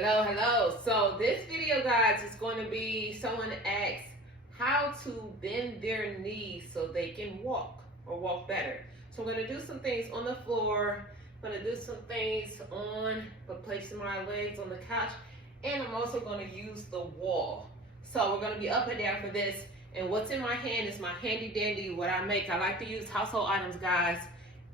Hello, hello. So this video, guys, is going to be someone asked how to bend their knees so they can walk or walk better. So I'm going to do some things on the floor. I'm going to do some things on placing my legs on the couch, and I'm also going to use the wall. So we're going to be up and down for this. And what's in my hand is my handy dandy, what I make. I like to use household items, guys.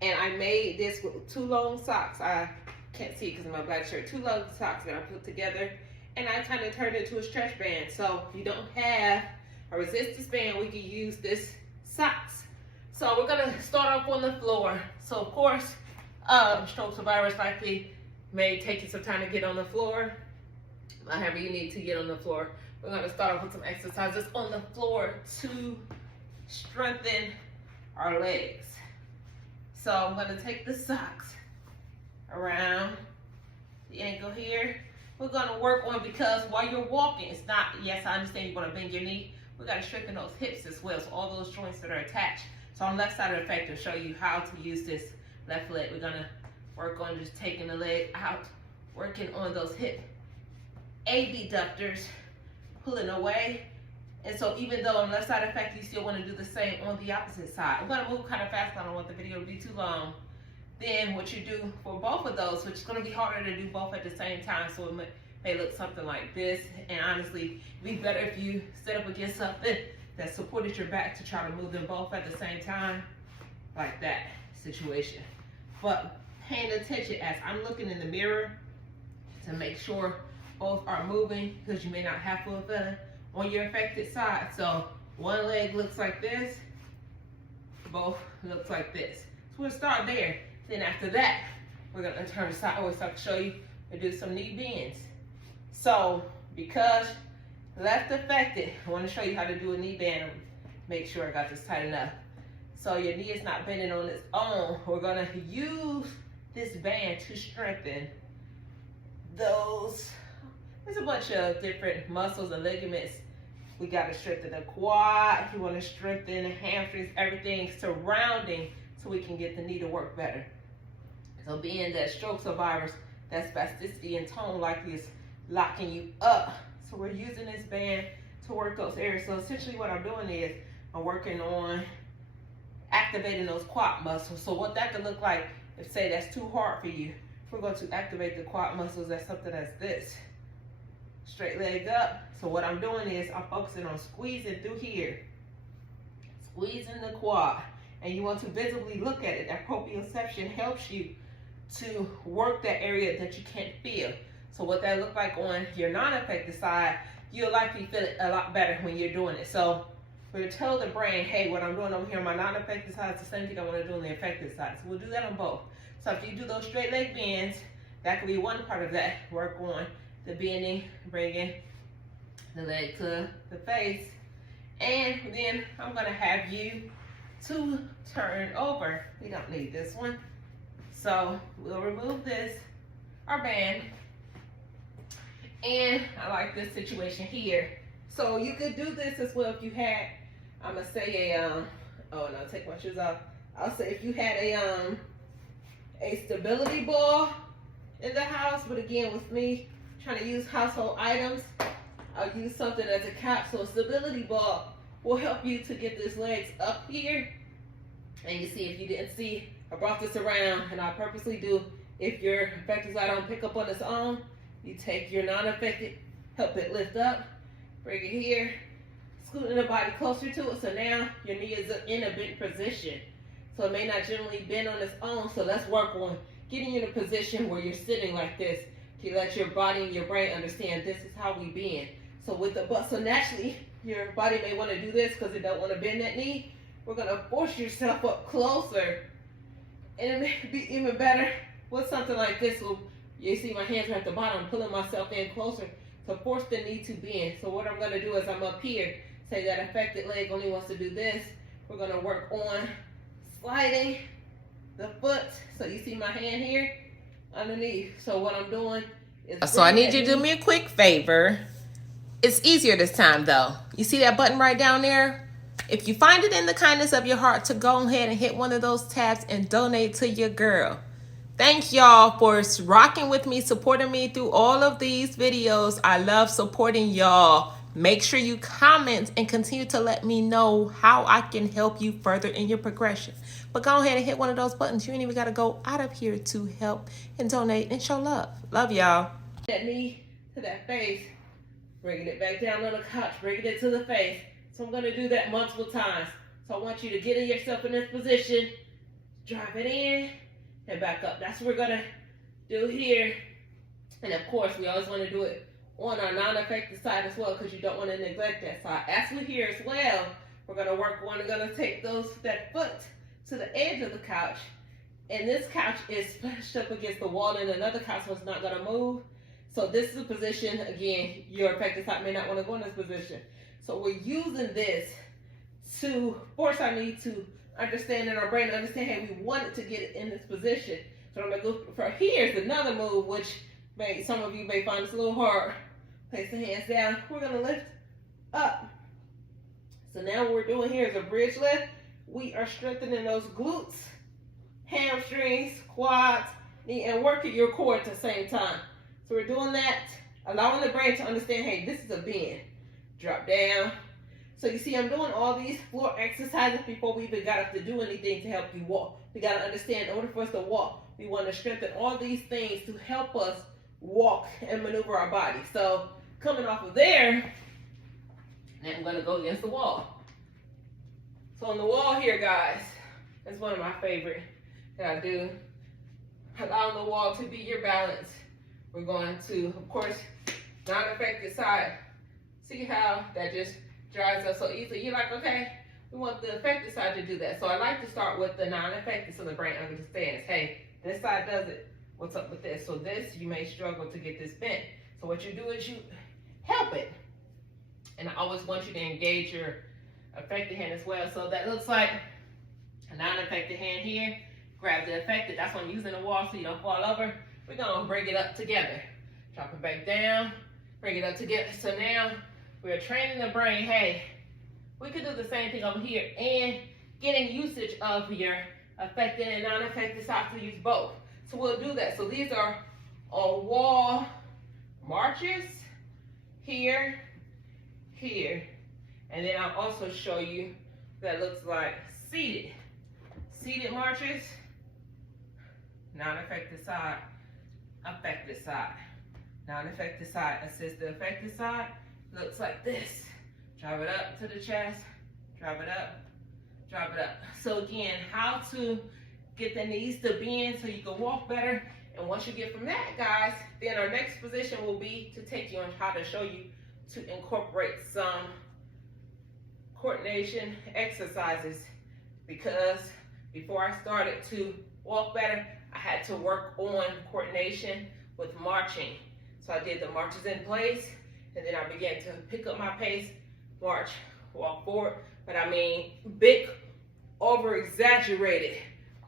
And I made this with 2 long socks. I can't see because of my black shirt. 2 long socks that I put together, and I kind of turned it into a stretch band. So if you don't have a resistance band, we can use this socks. So we're gonna start off on the floor. So of course, stroke survivors likely may take you some time to get on the floor. However you need to get on the floor. We're gonna start off with some exercises on the floor to strengthen our legs. So I'm gonna take the socks around the ankle here. We're gonna work on, because while you're walking, it's not, yes, I understand you're gonna bend your knee. We gotta strengthen those hips as well, so all those joints that are attached. So on the left side of the effect, to show you how to use this left leg. We're gonna work on just taking the leg out, working on those hip abductors, pulling away. And so even though on the left side effect, you still wanna do the same on the opposite side. I'm gonna move kind of fast, I don't want the video to be too long. Then what you do for both of those, which is going to be harder to do both at the same time, so it may look something like this. And honestly, it'd be better if you set up against something that supported your back to try to move them both at the same time, like that situation. But paying attention as I'm looking in the mirror to make sure both are moving, because you may not have full feeling on your affected side. So one leg looks like this, both looks like this. So we'll start there. Then after that, we're gonna turn the side. I always like to show you to do some knee bends. So because left affected, I want to show you how to do a knee bend. Make sure I got this tight enough. So your knee is not bending on its own. We're gonna use this band to strengthen those. There's a bunch of different muscles and ligaments. We gotta strengthen the quad. You wanna strengthen the hamstrings, everything surrounding, so we can get the knee to work better. So being that stroke survivors, that spasticity and tone likely is locking you up. So we're using this band to work those areas. So essentially what I'm doing is I'm working on activating those quad muscles. So what that could look like, if say that's too hard for you, we're going to activate the quad muscles. That's something that's this. Straight leg up. So what I'm doing is I'm focusing on squeezing through here. Squeezing the quad. And you want to visibly look at it. That proprioception helps you to work that area that you can't feel. So what that look like on your non-affected side, you'll likely feel it a lot better when you're doing it. So we'll tell the brain, hey, what I'm doing over here on my non-affected side is the same thing I want to do on the affected side. So we'll do that on both. So if you do those straight leg bends, that could be one part of that. Work on the bending, bringing the leg to the face. And then I'm going to have you to turn over. We don't need this one. So we'll remove this, our band. And I like this situation here. So you could do this as well if you had, I'm gonna say oh no, take my shoes off. I'll say if you had a stability ball in the house, but again with me trying to use household items, I'll use something as a cap. So a stability ball will help you to get these legs up here. And you see, if you didn't see, I brought this around, and I purposely do. If your affected side don't pick up on its own, you take your non-affected, help it lift up, bring it here, scooting the body closer to it. So now your knee is in a bent position. So it may not generally bend on its own. So let's work on getting you in a position where you're sitting like this to let your body and your brain understand this is how we bend. So with the butt, so naturally your body may want to do this because it don't want to bend that knee. We're going to force yourself up closer. And it may be even better with something like this. So you see my hands are at the bottom, pulling myself in closer to force the knee to bend. So what I'm going to do is I'm up here. Say that affected leg only wants to do this. We're going to work on sliding the foot. So you see my hand here underneath. So what I'm doing is... So I need you to do me a quick favor. It's easier this time though. You see that button right down there? If you find it in the kindness of your heart to go ahead and hit one of those tabs and donate to your girl, Thank y'all for rocking with me, supporting me through all of these videos. I love supporting y'all. Make sure you comment and continue to let me know how I can help you further in your progression. But go ahead and hit one of those buttons. You ain't even got to go out of here to help and donate and show love. Love y'all. That knee to that face, bringing it back down on the couch, bringing it to the face. So I'm going to do that multiple times. So I want you to get yourself in this position, drive it in, and back up. That's what we're going to do here. And of course, we always want to do it on our non-effective side as well, because you don't want to neglect that side. As we here as well, we're going to work on, we're going to take that foot to the edge of the couch. And this couch is splashed up against the wall, and another couch was not going to move. So this is a position, again, your effective side may not want to go in this position. So we're using this to force our knee to understand, in our brain to understand, hey, we wanted to get it in this position. So I'm going to go for here's another move, which some of you may find this a little hard. Place the hands down. We're going to lift up. So now what we're doing here is a bridge lift. We are strengthening those glutes, hamstrings, quads, knee, and working your core at the same time. So we're doing that, allowing the brain to understand, hey, this is a bend. Drop down. So you see, I'm doing all these floor exercises before we even got up to do anything to help you walk. We got to understand, in order for us to walk, we want to strengthen all these things to help us walk and maneuver our body. So coming off of there, now I'm going to go against the wall. So on the wall here, guys, that's one of my favorite that I do. Allowing the wall to be your balance. We're going to, of course, non-effective side. See how that just drives us so easily. You're like, okay, we want the effective side to do that. So I like to start with the non-effective so the brain understands, hey, this side does it. What's up with this? So this, you may struggle to get this bent. So what you do is you help it. And I always want you to engage your effective hand as well. So that looks like a non-effective hand here. Grab the effective. That's when I'm using the wall so you don't fall over. We're going to bring it up together. Drop it back down. Bring it up together. So now we're training the brain, hey, we could do the same thing over here and getting usage of your effective and non-effective side to use both. So we'll do that. So these are on wall marches here, here. And then I'll also show you that looks like seated. Seated marches, non-effective side, effective side. Non-effective side assists the effective side. Looks like this. Drive it up to the chest, drive it up, drive it up. So again, how to get the knees to bend so you can walk better. And once you get from that, guys, then our next position will be to take you on how to show you to incorporate some coordination exercises, because before I started to walk better, I had to work on coordination with marching. So I did the marches in place, and then I began to pick up my pace, march, walk forward. But I mean, big, over-exaggerated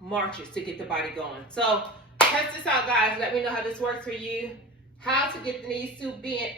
marches to get the body going. So test this out, guys. Let me know how this works for you. How to get the knees to bend.